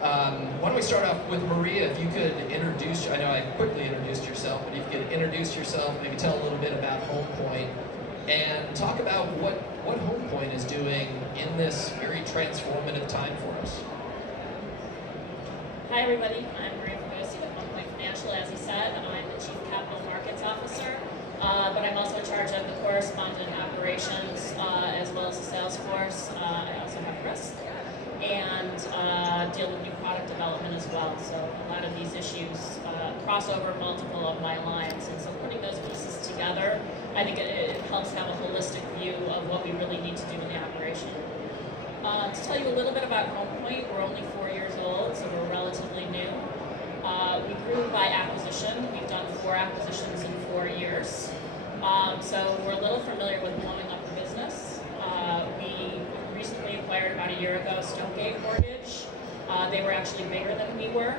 Why don't we start off with Maria, if you could introduce, I know I quickly introduced yourself, but if you could introduce yourself, maybe tell a little bit about Home Point, and talk about what Home Point is doing in this very transformative time for us. Hi everybody, I'm Maria Fregosi with Home Point Financial. As he said, I'm the Chief Capital Markets Officer, but I'm also in charge of the correspondent operations as well as the sales force. I also have risk and deal with new product development as well. So a lot of these issues cross over multiple of my lines, and so putting those pieces together, I think it helps have a holistic view of what we really need to do in the operation. To tell you a little bit about Home Point, we're only 4 years old, so we're relatively new. We grew by acquisition. We've done 4 acquisitions in 4 years. So we're a little familiar with blowing up the business. We recently acquired about a year ago Stonegate Mortgage. They were actually bigger than we were,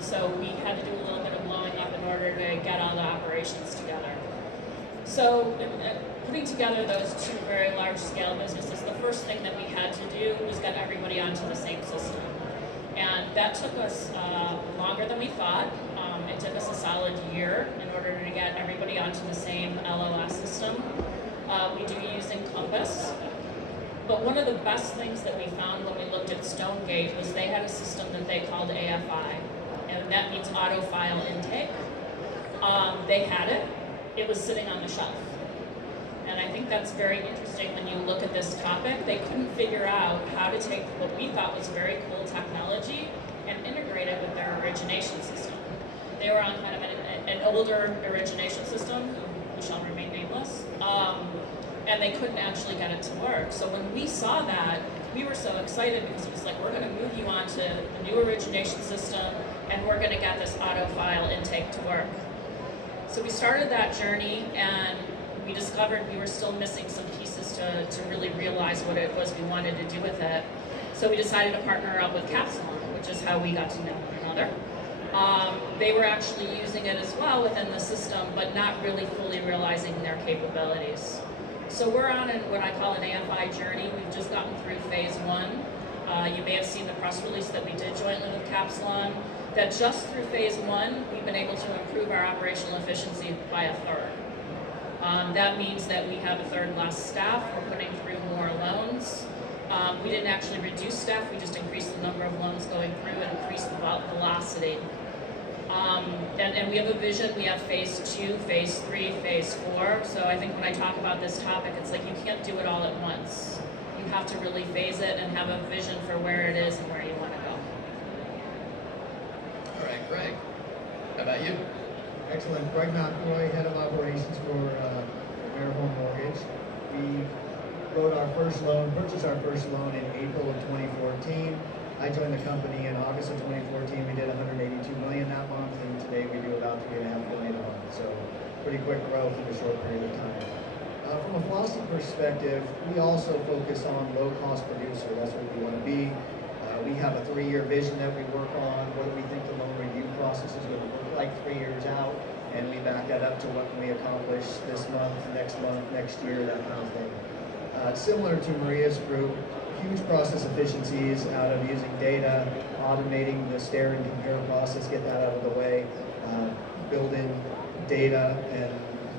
so we had to do a little bit of blowing up in order to get all the operations together. So putting together those 2 very large-scale businesses, the first thing that we had to do was get everybody onto the same system. And that took us longer than we thought. It took us a solid year in order to get everybody onto the same LOS system. We do use Encompass. But one of the best things that we found when we looked at Stonegate was they had a system that they called AFI, and that means auto file intake. They had it. It was sitting on the shelf. And I think that's very interesting when you look at this topic. They couldn't figure out how to take what we thought was very cool technology and integrate it with their origination system. They were on kind of an older origination system, who shall remain nameless, and they couldn't actually get it to work. So when we saw that, we were so excited because it was like, we're going to move you onto the new origination system, and we're going to get this auto file intake to work. So we started that journey, and we discovered we were still missing some pieces to really realize what it was we wanted to do with it. So we decided to partner up with Capsilon, which is how we got to know one another. They were actually using it as well within the system, but not really fully realizing their capabilities. So we're on what I call an AFI journey. We've just gotten through phase 1. You may have seen the press release that we did jointly with Capsilon, that just through phase 1, we've been able to improve our operational efficiency by a third. That means that we have a third less staff. We're putting through more loans. We didn't actually reduce staff, we just increased the number of loans going through and increased the velocity. And we have a vision. We have phase 2, phase 3, phase 4. So I think when I talk about this topic, it's like you can't do it all at once. You have to really phase it and have a vision for where it is and where you want to go. All right, Greg, how about you? Excellent. Greg McElroy, Head of Operations for AmeriHome Mortgage. We purchased our first loan in April of 2014. I joined the company in August of 2014. We did $182 million that month, and today we do about $3.5 million a month. So pretty quick growth in a short period of time. From a philosophy perspective, we also focus on low-cost producer. That's what we want to be. We have a 3-year vision that we work on. What do we think the loan review process is going to look like 3 years out? And we back that up to what can we accomplish this month, next year, that kind of thing. Similar to Maria's group, huge process efficiencies out of using data, automating the stare and compare process, get that out of the way, build in data and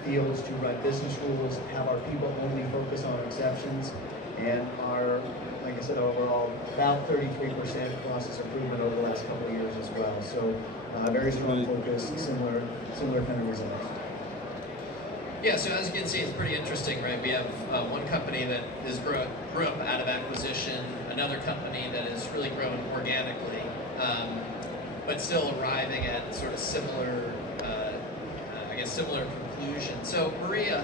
fields to run business rules, have our people only focus on exceptions, and our, like I said, overall, about 33% process improvement over the last couple of years as well. So very strong focus, similar kind of results. Yeah, so as you can see, it's pretty interesting, right? We have one company that is grew up out of acquisition, another company that is really growing organically, but still arriving at sort of similar, similar conclusion. So Maria,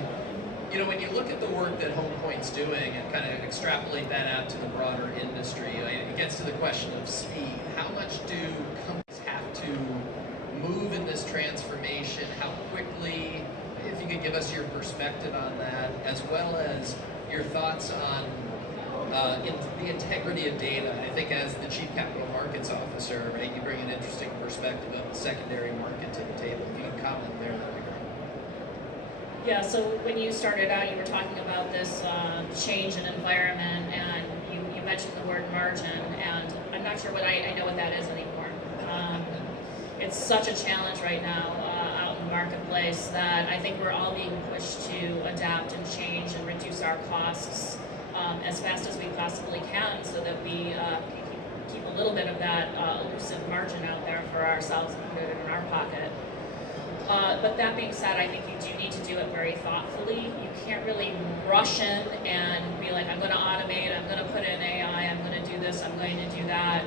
you know, when you look at the work that Home Point's doing and kind of extrapolate that out to the broader industry, it gets to the question of speed. How much do companies have to move in this transformation? How quickly? If you could give us your perspective on that, as well as your thoughts on the integrity of data. I think as the Chief Capital Markets Officer, right, you bring an interesting perspective of the secondary market to the table. If you can comment there, that'd be great. Yeah, so when you started out, you were talking about this change in environment, and you mentioned the word margin, and I'm not not sure what I know what that is anymore. It's such a challenge right now out in the marketplace that I think we're all being pushed to adapt and change and reduce our costs as fast as we possibly can, so that we keep a little bit of that elusive margin out there for ourselves and put it in our pocket. But that being said, I think you do need to do it very thoughtfully. You can't really rush in and be like, I'm going to automate, I'm going to put in AI, I'm going to do this, I'm going to do that,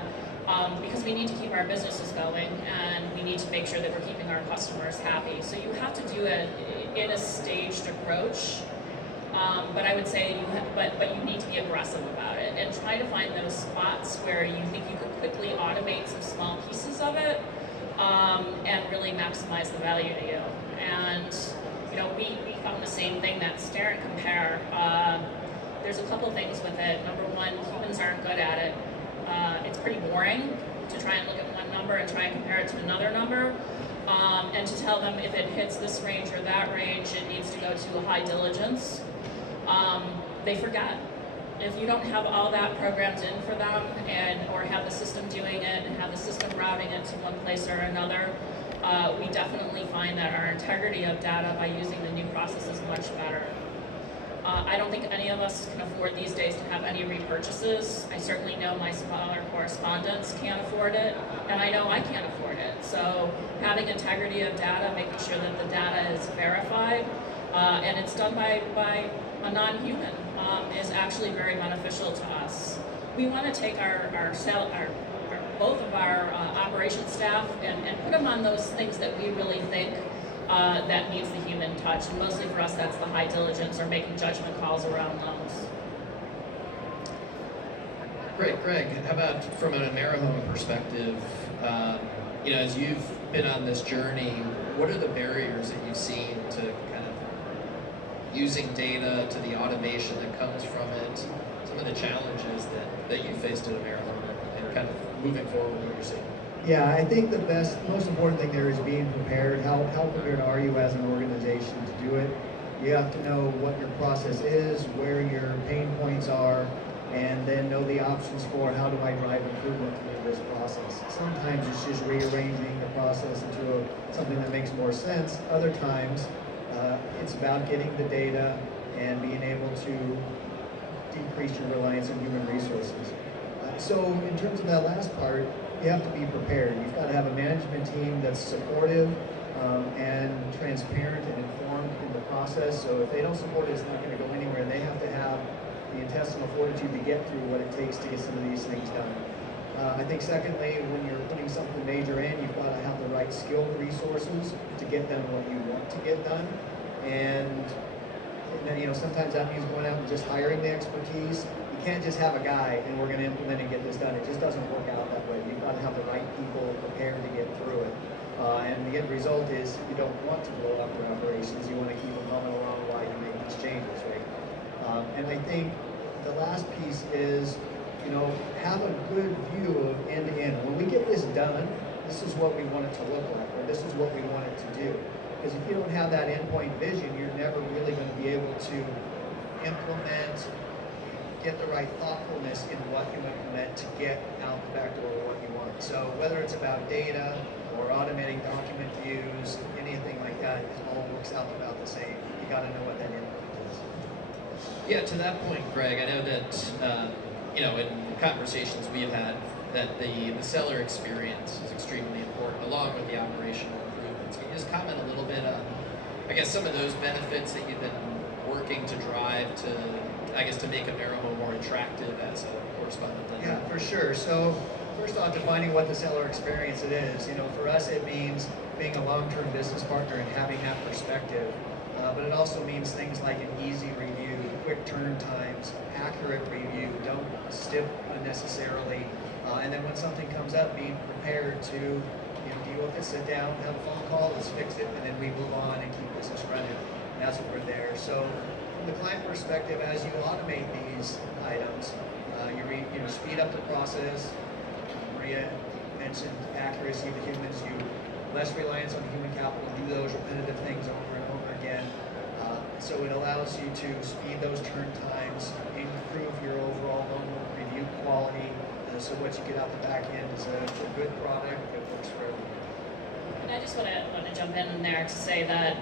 because we need to keep our businesses going, and we need to make sure that we're keeping our customers happy. So you have to do it in a staged approach. But I would say but you need to be aggressive about it and try to find those spots where you think you could quickly automate some small pieces of it, and really maximize the value to you. And we found the same thing, that stare and compare. There's a couple things with it. Number one, humans aren't good at it. It's pretty boring to try and look at one number and try and compare it to another number. And to tell them if it hits this range or that range, it needs to go to a high diligence. They forget. If you don't have all that programmed in for them, or have the system doing it and have the system routing it to one place or another, we definitely find that our integrity of data by using the new process is much better. I don't think any of us can afford these days to have any repurchases. I certainly know my smaller correspondents can't afford it, and I know I can't afford it. So having integrity of data, making sure that the data is verified, and it's done by a non-human, is actually very beneficial to us. We want to take both of our operations staff and put them on those things that we really think that needs the human touch. And mostly for us, that's the high diligence or making judgment calls around loans. Great, Greg. How about from an AmeriHome perspective? As you've been on this journey, what are the barriers that you've seen to kind of using data, to the automation that comes from it? Some of the challenges that you faced at AmeriHome and kind of moving forward, what you're seeing. Yeah, I think the most important thing there is being prepared. How prepared are you as an organization to do it? You have to know what your process is, where your pain points are, and then know the options for how do I drive improvement through this process. Sometimes it's just rearranging the process into something that makes more sense. Other times, it's about getting the data and being able to decrease your reliance on human resources. So in terms of that last part, you have to be prepared. You've got to have a management team that's supportive and transparent and informed in the process. So if they don't support it, it's not going to go anywhere. And they have to have the intestinal fortitude to get through what it takes to get some of these things done. I think secondly, when you're putting something major in, you've got to have the right skilled resources to get done what you want to get done. And then, sometimes that means going out and just hiring the expertise. You can't just have a guy and we're going to implement and get this done. It just doesn't work out that way. You've got to have the right people prepared to get through it. And the end result is you don't want to blow up your operations. You want to keep them humming along while you make these changes, right? And I think the last piece is, have a good view of end to end. When we get this done, this is what we want it to look like, or this is what we want it to do. Because if you don't have that endpoint vision, you're never really going to be able to implement, get the right thoughtfulness in what you implement to get out the back door what you want. So whether it's about data or automating document views, anything like that, it all works out about the same. You got to know what that endpoint is. Yeah, to that point, Greg, I know that in conversations we've had, that the seller experience is extremely important, along with the operational improvements. Can you just comment a little bit on, I guess, some of those benefits that you've been working to drive to make AmeriHome more attractive as a correspondent? Yeah, for sure. So first off, defining what the seller experience it is. For us, it means being a long-term business partner and having that perspective. But it also means things like an easy review, quick turn times, accurate review, don't stiff unnecessarily. And then when something comes up, being prepared to deal with it, sit down, have a phone call, let's fix it, and then we move on and keep business running. And that's what we're there. So from the client perspective, as you automate these items, you speed up the process. Maria mentioned accuracy of the humans. You less reliance on human capital, do those repetitive things over and over again. So it allows you to speed those turn times, improve your overall loan review quality, so what you get out the back end is a good product that works for everyone. And I just want to jump in there to say that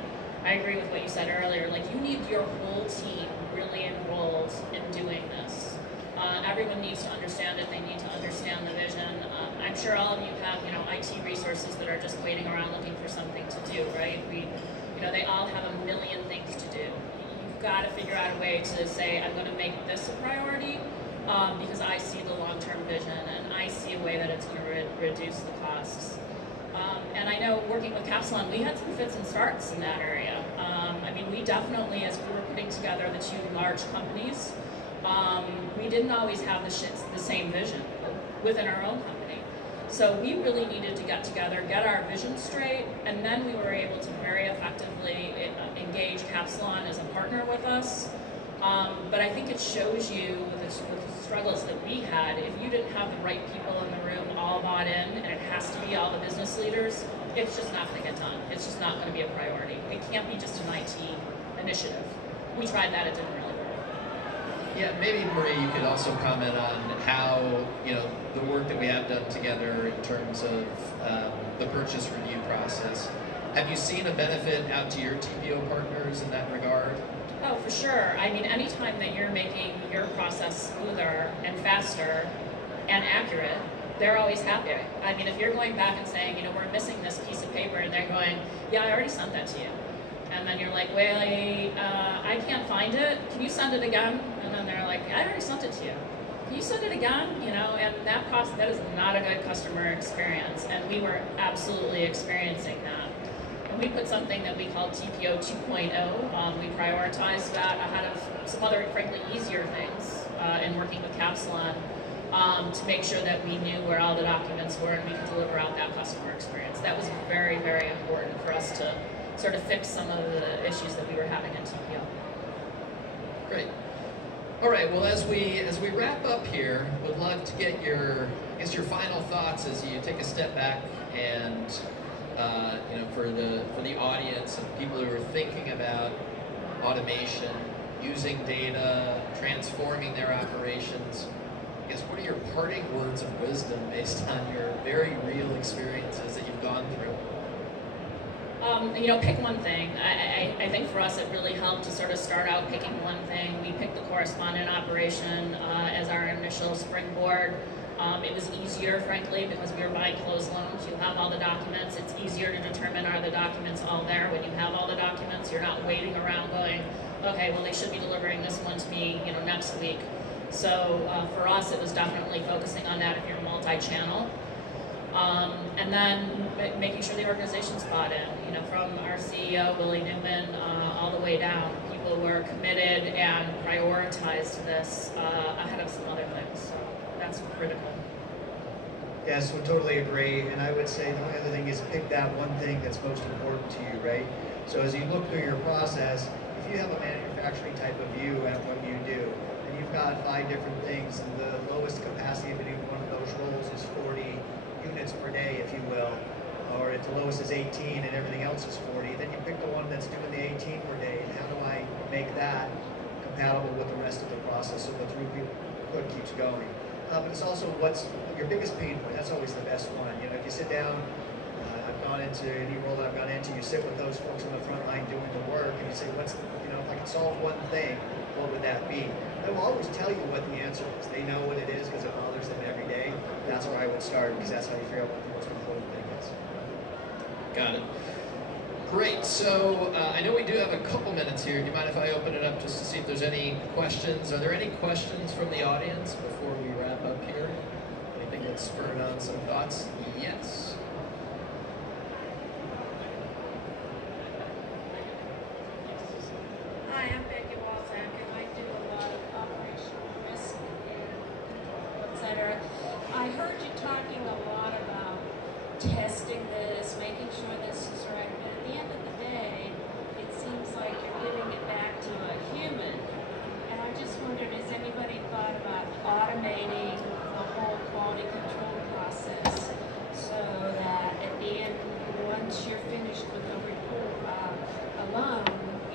I agree with what you said earlier. Like, you need your whole team really enrolled in doing this. Everyone needs to understand it. They need to understand the vision. I'm sure all of you have, IT resources that are just waiting around looking for something to do, right? They all have a million things to do. You've got to figure out a way to say, I'm going to make this a priority because I see the long-term vision and I see a way that it's going to reduce the costs. And I know working with Capsilon, we had some fits and starts in that area. We definitely, as we were putting together the two large companies, we didn't always have the same vision within our own company. So we really needed to get together, get our vision straight, and then we were able to very effectively engage Capsilon as a partner with us. But I think it shows you with the struggles that we had, if you didn't have the right people in the room all bought in, and it has to be all the business leaders, it's just not going to get done. It's just not going to be a priority. It can't be just an IT initiative. We tried that, it didn't really work. Yeah, maybe Marie, you could also comment on how, the work that we have done together in terms of the purchase review process. Have you seen a benefit out to your TPO partners in that regard? Oh, for sure. Anytime that you're making your process smoother and faster and accurate, they're always happy. If you're going back and saying, we're missing this piece of paper, and they're going, yeah, I already sent that to you. And then you're like, well, I can't find it. Can you send it again? And then they're like, I already sent it to you. Can you send it again? And that process, that is not a good customer experience. And we were absolutely experiencing that. And we put something that we called TPO 2.0. We prioritized that ahead of some other, frankly, easier things in working with Capsilon to make sure that we knew where all the documents were and we could deliver out that customer experience. That was very, very important for us to sort of fix some of the issues that we were having in TPO. Great. All right. Well, as we wrap up here, would love to get your final thoughts as you take a step back and for the audience and people who are thinking about automation, using data, transforming their operations. I guess, what are your parting words of wisdom based on your very real experiences that you've gone through? Pick one thing. I think for us it really helped to sort of start out picking one thing. We picked the correspondent operation as our initial springboard. It was easier, frankly, because we were buying closed loans. You have all the documents. It's easier to determine, are the documents all there? When you have all the documents, you're not waiting around going, okay, well, they should be delivering this one to me, next week. So for us, it was definitely focusing on that if you're multi-channel. And then making sure the organization's bought in. From our CEO, Willie Newman, all the way down, people were committed and prioritized this ahead of some other things. So that's critical. Yes, we totally agree. And I would say the only other thing is pick that one thing that's most important to you, right? So as you look through your process, if you have a manufacturing type of view at what you do, and you've got 5 different things, and the lowest capacity of any one of those rolls is 40 units per day, if you will, or at the lowest is 18 and everything else is 40, then you pick the one that's doing the 18 per day, and how do I make that compatible with the rest of the process so the throughput keeps going. But it's also what's your biggest pain point. That's always the best one. If you sit down, I've gone into any role that I've gone into, you sit with those folks on the front line doing the work, and you say, if I could solve one thing, what would that be? They will always tell you what the answer is. They know what it is because it bothers them every day. That's where I would start, because that's how you figure out what the most important thing is. Got it. Great. So I know we do have a couple minutes here. Do you mind if I open it up just to see if there's any questions? Are there any questions from the audience before we wrap up here? Anything that's spurred on some thoughts? Yes. Hi, I'm Becky Walzak, and I do a lot of operational risk and et cetera. I heard you talking a lot about testing this, making sure this is right, but at the end of the day, it seems like you're giving it back to a human. And I just wondered, has anybody thought about automating the whole quality control process so that at the end, once you're finished with the report alone,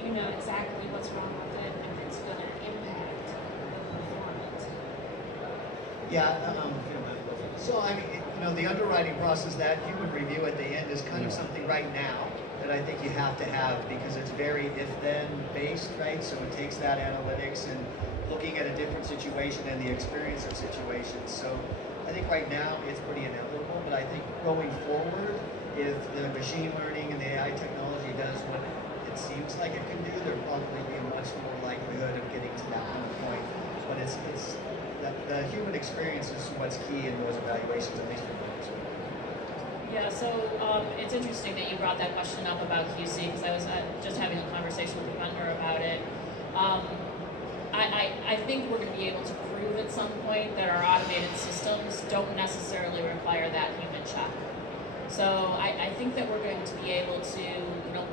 you know exactly what's wrong with it and it's going to impact the performance? Yeah, So I mean, the underwriting process, that human review at the end is kind of something right now that I think you have to have, because it's very if-then based, right? So it takes that analytics and looking at a different situation and the experience of situations. So I think right now it's pretty inevitable, but I think going forward, if the machine learning and the AI technology does what it seems like it can do, there'll probably be much more likelihood of getting to that kind of point. But the human experience is what's key in those evaluations, at least for me. Yeah, so it's interesting that you brought that question up about QC, because I was just having a conversation with a vendor about it. I think we're going to be able to prove at some point that our automated systems don't necessarily require that human check. So I think that we're going to be able to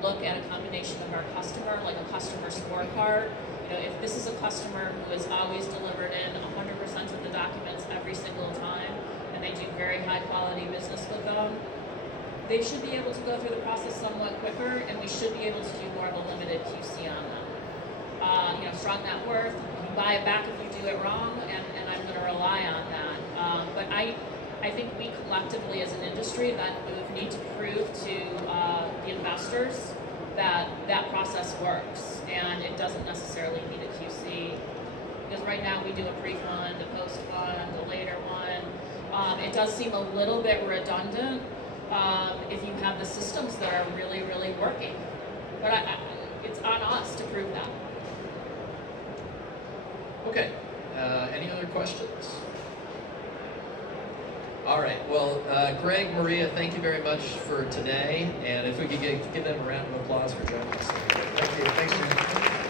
look at a combination of our customer, like a customer scorecard. If this is a customer who has always delivered in 100% of the documents every single time, and they do very high quality business with them, they should be able to go through the process somewhat quicker, and we should be able to do more of a limited QC on them. Strong net worth, you buy it back if you do it wrong, and I'm going to rely on that. But I think we collectively as an industry that we need to prove to the investors that that process works, and it doesn't necessarily need a QC. Because right now we do a pre-fund, a post-fund, a later one. It does seem a little bit redundant if you have the systems that are really, really working. But it's on us to prove that. Okay. Any other questions? All right. Well, Greg, Maria, thank you very much for today. And if we could give them a round of applause for joining us. Thank you. Thanks, Jim.